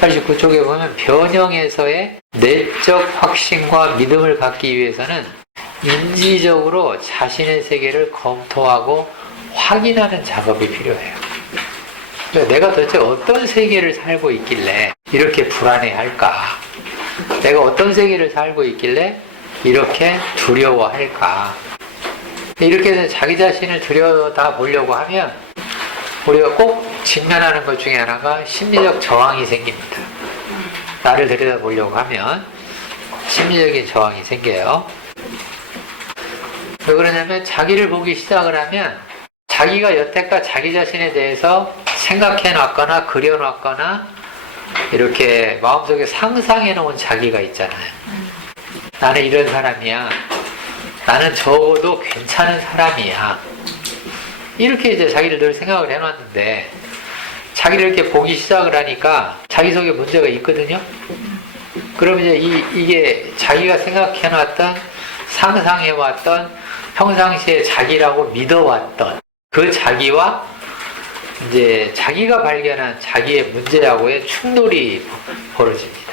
289쪽에 보면 변형에서의 내적 확신과 믿음을 갖기 위해서는 인지적으로 자신의 세계를 검토하고 확인하는 작업이 필요해요. 그러니까 내가 도대체 어떤 세계를 살고 있길래 이렇게 불안해할까? 내가 어떤 세계를 살고 있길래 이렇게 두려워할까? 이렇게 해서 자기 자신을 들여다보려고 하면 우리가 꼭 직면하는 것 중에 하나가 심리적 저항이 생깁니다. 나를 들여다보려고 하면 심리적인 저항이 생겨요. 왜 그러냐면 자기를 보기 시작을 하면 자기가 여태껏 자기 자신에 대해서 생각해 놨거나 그려 놨거나 이렇게 마음속에 상상해 놓은 자기가 있잖아요. 나는 이런 사람이야. 나는 적어도 괜찮은 사람이야. 이렇게 이제 자기를 늘 생각을 해놨는데 자기를 이렇게 보기 시작을 하니까 자기 속에 문제가 있거든요. 그럼 이제 이게 자기가 생각해놨던 상상해왔던 평상시에 자기라고 믿어왔던 그 자기와 이제 자기가 발견한 자기의 문제하고의 충돌이 벌어집니다.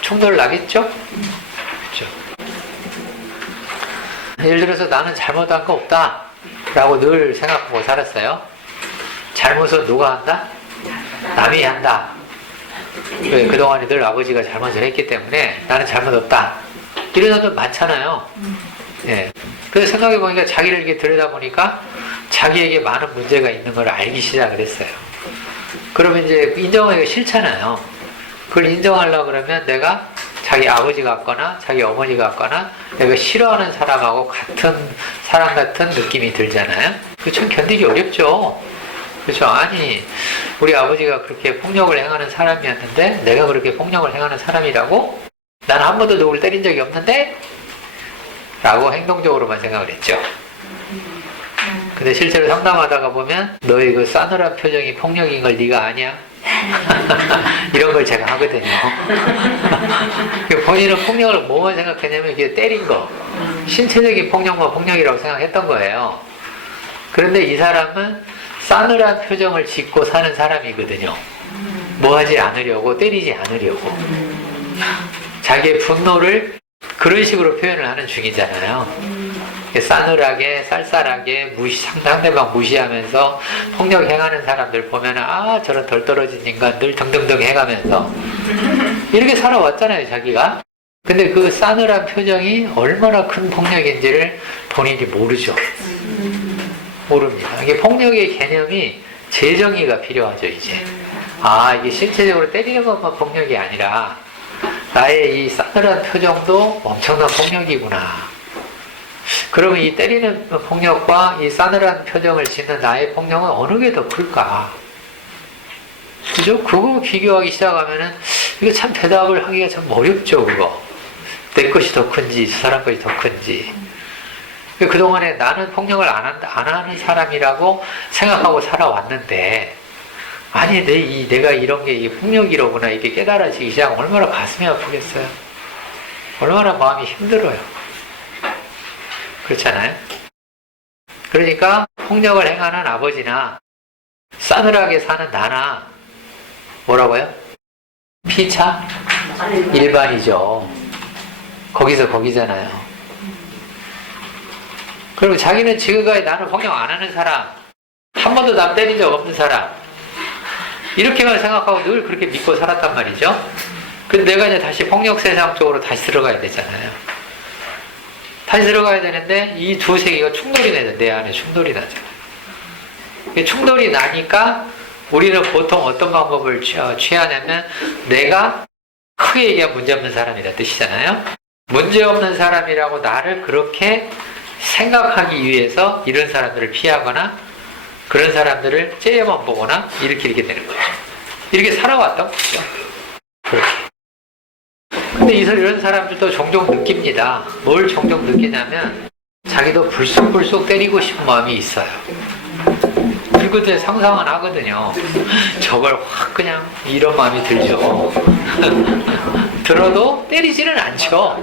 충돌 나겠죠? 그렇죠. 예를 들어서 나는 잘못한 거 없다 라고 늘 생각하고 살았어요. 잘못은 누가 한다? 남이 한다. 왜? 그동안에 늘 아버지가 잘못을 했기 때문에 나는 잘못 없다. 이런 사람들 많잖아요. 예. 그래서 생각해보니까 자기를 이렇게 들여다보니까 자기에게 많은 문제가 있는 걸 알기 시작을 했어요. 그러면 이제 인정하기가 싫잖아요. 그걸 인정하려고 그러면 내가 자기 아버지 같거나 자기 어머니 같거나 내가 싫어하는 사람하고 같은 사람 같은 느낌이 들잖아요. 그거 참 견디기 어렵죠. 그렇죠? 아니 우리 아버지가 그렇게 폭력을 행하는 사람이었는데 내가 그렇게 폭력을 행하는 사람이라고? 난 한 번도 누굴 때린 적이 없는데? 라고 행동적으로만 생각을 했죠. 근데 실제로 상담하다가 보면 너의 그 싸늘한 표정이 폭력인 걸 네가 아냐? 이런 걸 제가 하거든요. 본인은 폭력을 뭐만 생각했냐면 이게 때린 거, 신체적인 폭력만 폭력이라고 생각했던 거예요. 그런데 이 사람은 싸늘한 표정을 짓고 사는 사람이거든요. 뭐 하지 않으려고, 때리지 않으려고. 자기의 분노를 그런 식으로 표현을 하는 중이잖아요. 싸늘하게, 쌀쌀하게, 상대방 무시하면서 폭력 행하는 사람들 보면 아 저런 덜 떨어진 인간들 등등등 해가면서 이렇게 살아왔잖아요, 자기가. 근데 그 싸늘한 표정이 얼마나 큰 폭력인지를 본인이 모르죠. 모릅니다. 이게 폭력의 개념이 재정의가 필요하죠, 이제. 아, 이게 신체적으로 때리는 것만 폭력이 아니라 나의 이 싸늘한 표정도 엄청난 폭력이구나. 그러면 이 때리는 폭력과 이 싸늘한 표정을 짓는 나의 폭력은 어느 게 더 클까? 그죠? 그거 비교하기 시작하면은 이거 참 대답을 하기가 참 어렵죠, 그거. 내 것이 더 큰지, 저 사람 것이 더 큰지. 그동안에 나는 폭력을 안 하는 사람이라고 생각하고 살아왔는데, 아니, 내가 이런 게 이게 폭력이로구나, 이게 깨달아지기 시작하면 얼마나 가슴이 아프겠어요? 얼마나 마음이 힘들어요? 그렇잖아요? 그러니까 폭력을 행하는 아버지나 싸늘하게 사는 나나 뭐라고요? 피차? 일반이죠. 거기서 거기잖아요. 그리고 자기는 지금까지 나는 폭력 안 하는 사람, 한 번도 남 때린 적 없는 사람, 이렇게만 생각하고 늘 그렇게 믿고 살았단 말이죠. 근데 내가 이제 다시 폭력 세상 쪽으로 다시 들어가야 되잖아요. 다시 들어가야 되는데 이 두 세계가 충돌이 나죠. 내 안에 충돌이 나잖아요. 충돌이 나니까 우리는 보통 어떤 방법을 취하냐면 내가 크게 얘기하면 문제없는 사람이라는 뜻이잖아요. 문제없는 사람이라고 나를 그렇게 생각하기 위해서 이런 사람들을 피하거나 그런 사람들을 째려만 보거나 이렇게 되는 거예요. 이렇게 살아왔던 거죠. 그렇게. 근데 이런 사람들도 종종 느낍니다. 뭘 종종 느끼냐면 자기도 불쑥불쑥 때리고 싶은 마음이 있어요. 그리고 이제 상상은 하거든요. 저걸 확 그냥 이런 마음이 들죠. 들어도 때리지는 않죠.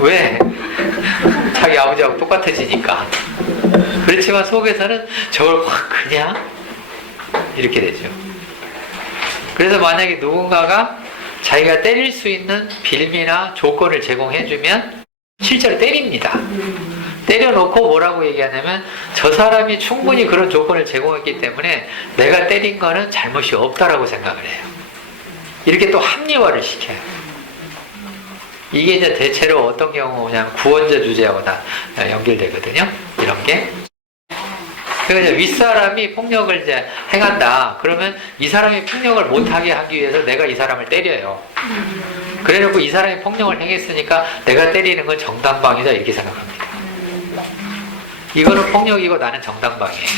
왜? 자기 아버지하고 똑같아지니까. 그렇지만 속에서는 저걸 확 그냥 이렇게 되죠. 그래서 만약에 누군가가 자기가 때릴 수 있는 빌미나 조건을 제공해주면 실제로 때립니다. 때려놓고 뭐라고 얘기하냐면 저 사람이 충분히 그런 조건을 제공했기 때문에 내가 때린 거는 잘못이 없다라고 생각을 해요. 이렇게 또 합리화를 시켜요. 이게 이제 대체로 어떤 경우냐면 구원자 주제하고 다 연결되거든요. 이런 게. 그러니까 이제 윗사람이 폭력을 이제 행한다. 그러면 이 사람이 폭력을 못하게 하기 위해서 내가 이 사람을 때려요. 그래놓고 이 사람이 폭력을 행했으니까 내가 때리는 건 정당방위다 이렇게 생각합니다. 이거는 폭력이고 나는 정당방위예요.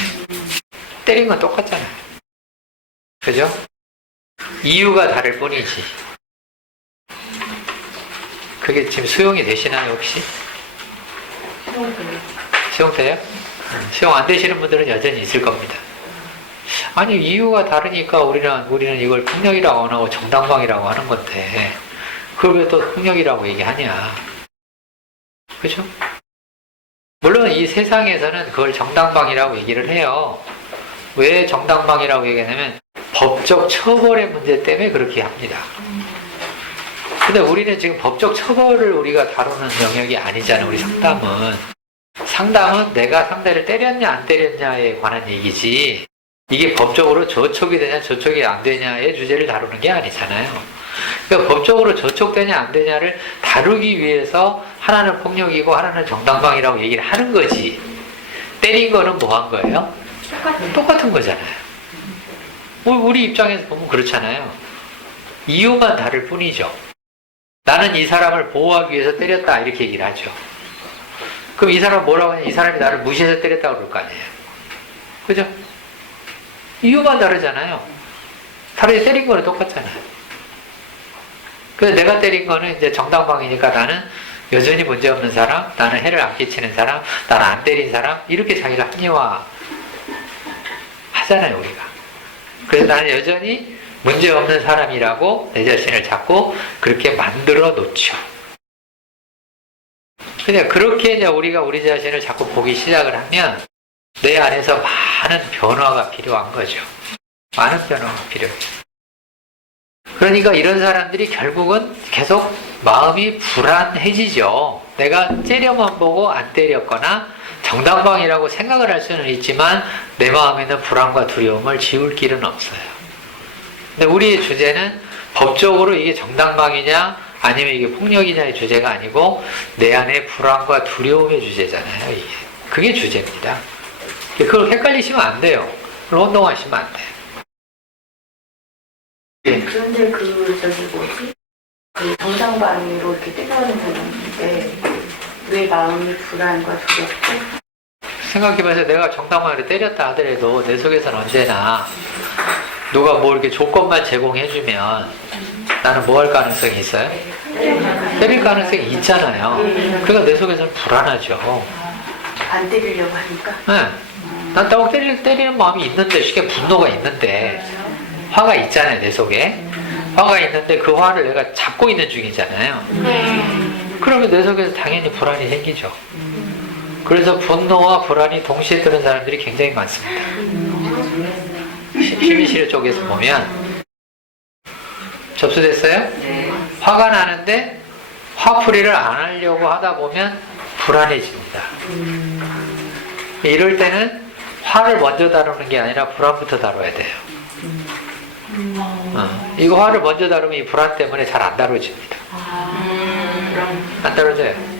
때린 건 똑같잖아요. 그죠? 이유가 다를 뿐이지. 그게 지금 수용이 되시나요 혹시? 수용돼요? 수용 안 되시는 분들은 여전히 있을 겁니다. 아니 이유가 다르니까 우리는 이걸 폭력이라고 안 하고 정당방위라고 하는 건데 그걸 왜 또 폭력이라고 얘기하냐? 그죠? 물론 이 세상에서는 그걸 정당방위라고 얘기를 해요. 왜 정당방위라고 얘기하냐면 법적 처벌의 문제 때문에 그렇게 합니다. 근데 우리는 지금 법적 처벌을 우리가 다루는 영역이 아니잖아요. 우리 상담은 내가 상대를 때렸냐 안 때렸냐에 관한 얘기지 이게 법적으로 저촉이 되냐 저촉이 안 되냐의 주제를 다루는 게 아니잖아요. 그러니까 법적으로 저촉되냐 안 되냐를 다루기 위해서 하나는 폭력이고 하나는 정당방위라고 얘기를 하는 거지. 때린 거는 뭐 한 거예요? 똑같은 거잖아요. 우리 입장에서 보면 그렇잖아요. 이유만 다를 뿐이죠. 나는 이 사람을 보호하기 위해서 때렸다 이렇게 얘기를 하죠. 그럼 이 사람은 뭐라고 하냐? 이 사람이 나를 무시해서 때렸다고 그럴 거 아니에요. 그죠? 이유만 다르잖아요. 다르게 때린 거는 똑같잖아요. 그래서 내가 때린 거는 이제 정당방위니까 나는 여전히 문제없는 사람, 나는 해를 안 끼치는 사람, 나는 안 때린 사람 이렇게 자기를 합리화 하잖아요 우리가. 그래서 나는 여전히 문제없는 사람이라고 내 자신을 자꾸 그렇게 만들어 놓죠. 근데 그렇게 이제 우리가 우리 자신을 자꾸 보기 시작을 하면 내 안에서 많은 변화가 필요한 거죠. 많은 변화가 필요해요. 그러니까 이런 사람들이 결국은 계속 마음이 불안해지죠. 내가 째려만 보고 안 때렸거나 정당방위라고 생각을 할 수는 있지만 내 마음에 있는 불안과 두려움을 지울 길은 없어요. 근데 우리의 주제는 법적으로 이게 정당방위냐 아니면 이게 폭력이냐의 주제가 아니고 내 안에 불안과 두려움의 주제잖아요. 이게. 그게 주제입니다. 그걸 헷갈리시면 안 돼요. 그걸 혼동하시면 안 돼요. 그런데 정당방위로 이렇게 때려는 사람인데 왜 마음이 불안과 두렵고? 생각해봐서 내가 정당방위로 때렸다 하더라도 내 속에서는 언제나 누가 뭐 이렇게 조건만 제공해주면 나는 뭐 할 가능성이 있어요? 때릴 가능성이 있잖아요. 그러니까 내 속에서는 불안하죠. 안 때리려고 하니까? 네. 난 따고 때리는 마음이 있는데, 쉽게 분노가 있는데, 화가 있잖아요, 내 속에. 화가 있는데 그 화를 내가 잡고 있는 중이잖아요. 그러면 내 속에서 당연히 불안이 생기죠. 그래서 분노와 불안이 동시에 드는 사람들이 굉장히 많습니다. 심리치료 쪽에서 보면 접수됐어요? 화가 나는데 화풀이를 안 하려고 하다 보면 불안해집니다. 이럴 때는 화를 먼저 다루는 게 아니라 불안부터 다뤄야 돼요. 이거 화를 먼저 다루면 이 불안 때문에 잘 안 다뤄집니다. 안 다뤄져요.